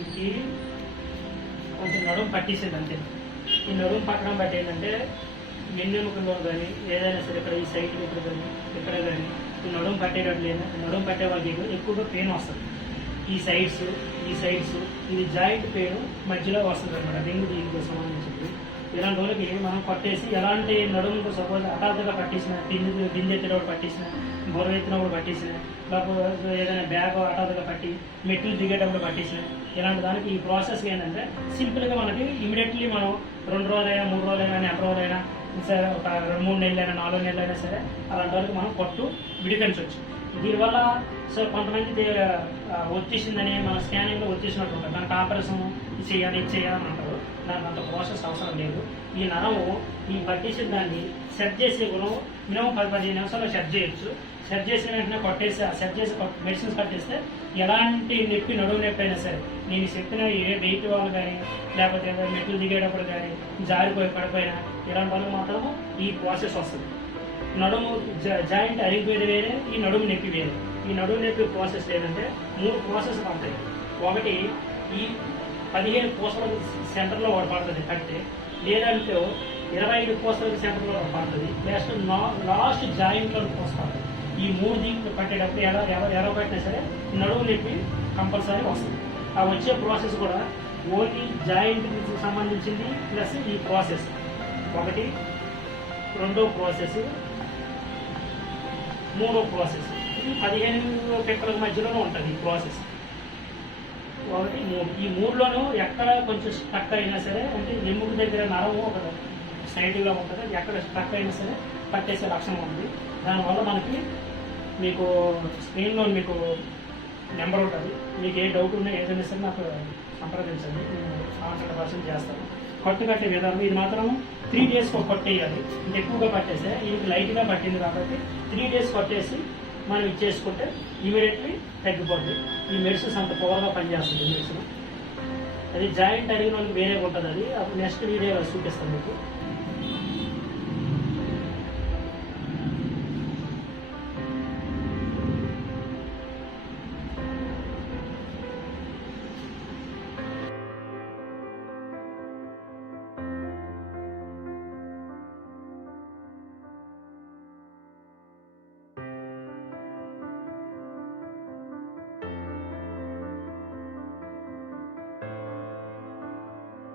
ఇది కొంచెం నడుము పట్టేసింది అంతే. ఈ నడుము పట్టడం బట్టి ఏంటంటే వెన్నెముకలో కానీ ఏదైనా సరే ఇక్కడ ఈ సైడ్ ఇక్కడ కానీ ఇక్కడ కానీ ఈ నడుము పట్టేటట్లు లేదా నడుము పట్టే వాళ్ళకి ఎక్కువగా పెయిన్ వస్తుంది. ఈ సైడ్స్ ఇది జాయింట్ పెయిన్ మధ్యలో వస్తుంది అనమాట. రింగ్ దీనికి సంబంధించింది. ఇలాంటి వాళ్ళకి మనం పట్టేసి ఎలాంటి నడుము సపోజ్ హఠాత్తుగా పట్టేసిన దిండెత్తినప్పుడు పట్టేసిన బొర ఎత్తినప్పుడు పట్టేసిన లేకపోతే ఏదైనా బ్యాగ్ హఠాత్తుగా పట్టి మెట్లు దిగేటప్పుడు పట్టేసిన ఇలాంటి దానికి ఈ ప్రాసెస్ ఏంటంటే సింపుల్గా మనకి ఇమీడియట్లీ మనం 2 రోజులైనా 3 రోజులైనా నెల రోజులైనా సరే ఒక 2-3 నెలలైనా 4 నెలలైనా సరే అలాంటి వరకు మనం పట్టు విడిపించవచ్చు. దీనివల్ల సో కొంతమంది వచ్చేసిందని మన స్కానింగ్లో వచ్చేసినట్టు ఉంటుంది. దానికి ఆపరేషన్ చేయాలి అని అంటారు. దానికి అంత ప్రాసెస్ అవసరం లేదు. ఈ నరము ఈ పట్టేసిన దాన్ని సెట్ చేసే గుణం మినిమం 10-15 నిమిషాల్లో సెట్ చేయొచ్చు. సెట్ చేసిన వెంటనే కొట్టేసి సెట్ చేసి మెడిసిన్స్ కట్టేస్తే ఎలాంటి నడుము నొప్పి అయినా సరే నేను చెప్పిన ఏ వెయిట్ వాళ్ళు కానీ లేకపోతే మెట్లు దిగేటప్పుడు కానీ జారిపోయి పడిపోయినా ఇలాంటి వాళ్ళకి మాత్రము ఈ ప్రాసెస్ వస్తుంది. నడుము జాయింట్ అరిగిపోయేది వేరే, ఈ నడుము నొప్పి వేరే. ఈ నడుము నొప్పి ప్రాసెస్ ఏంటంటే 3 ప్రాసెస్ పడతాయి. ఒకటి ఈ 15 పూసల సెంటర్లో ఒకటి పడుతుంది కడితే, లేదంటే 25 పూసల సెంటర్లో ఒకటి పడుతుంది, లాస్ట్ జాయింట్లో పూస పడుతుంది. ఈ 3 దీంట్లో పట్టేటప్పుడు ఎలా పట్టినా సరే నడుము నొప్పి కంపల్సరీ వస్తుంది. ఆ వచ్చే ప్రాసెస్ కూడా ఓన్లీ జాయింట్కి సంబంధించింది ప్లస్ ఈ ప్రాసెస్ ఒకటి, రెండో ప్రాసెస్, మూడో ప్రాసెస్. ఇది 15 పిక్కల మధ్యలోనే ఉంటుంది ఈ ప్రాసెస్. ఒకటి 3. ఈ 3లోనూ ఎక్కడ కొంచెం స్టక్ అయినా సరే అంటే ఎముక దగ్గర నరము ఒక స్ట్రైట్గా ఉంటుంది. ఎక్కడ స్టక్ అయినా సరే పట్టేసే లక్షణం ఉంది. దానివల్ల మనకి మీకు స్క్రీన్లో మీకు నెంబర్ ఉంటుంది. మీకు ఏ డౌట్ ఉన్నా ఏదైనా సరే నాకు సంప్రదించండి, నేను 100% చేస్తాను. కట్టు కట్టే విధానం ఇది మాత్రం 3 days ఒక కట్టు వేయాలి. ఇంక ఎక్కువగా పట్టేస్తే ఇది లైట్గా పట్టింది కాబట్టి 3 days కొట్టేసి మనం ఇచ్చేసుకుంటే ఇమీడియట్లీ తగ్గిపోతుంది. ఈ మెడిసిన్స్ అంత పవర్గా పనిచేస్తుంది మెడిసిన్. అది జాయింట్ అడిగిన వాళ్ళకి వేరే ఉంటుంది. అది అప్పుడు నెక్స్ట్ వీడియో చూపిస్తాను మీకు.